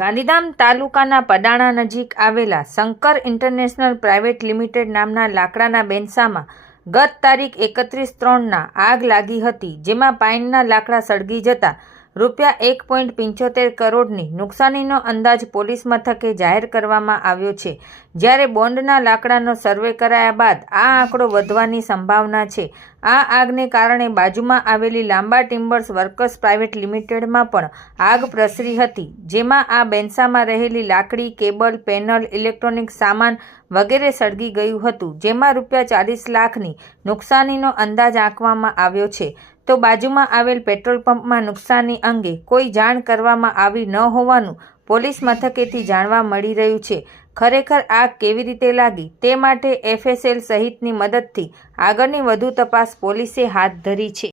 ગાંધીધામ તાલુકાના પડાણા નજીક આવેલા શંકર ઇન્ટરનેશનલ પ્રાઇવેટ લિમિટેડ નામના લાકડાના બેનસામાં ગત તારીખ 31/3ના આગ લાગી હતી, જેમાં પાઇનના લાકડા સળગી જતા ₹1.75 કરોડની નુકસાનીનો અંદાજ પોલીસ મથકે જાહેર કરવામાં આવ્યો છે. જ્યારે બોન્ડના લાકડાનો સર્વે કરાયા બાદ આ આંકડો વધવાની સંભાવના છે. આ આગને કારણે બાજુમાં આવેલી લાંબા ટિમ્બર્સ વર્કર્સ પ્રાઇવેટ લિમિટેડમાં પણ આગ પ્રસરી હતી, જેમાં આ બેનસામાં રહેલી લાકડી, કેબલ, પેનલ, ઇલેક્ટ્રોનિક સામાન વગેરે સળગી ગયું હતું, જેમાં ₹40 લાખની નુકસાનીનો અંદાજ આંકવામાં આવ્યો છે. તો બાજુમાં આવેલ પેટ્રોલ પંપમાં નુકસાની અંગે કોઈ જાણ કરવામાં આવી ન હોવાનું પોલીસ મથકેથી જાણવા મળી રહ્યું છે. ખરેખર આગ કેવી રીતે લાગી તે માટે FSL સહિતની મદદથી આગળની વધુ તપાસ પોલીસે હાથ ધરી છે.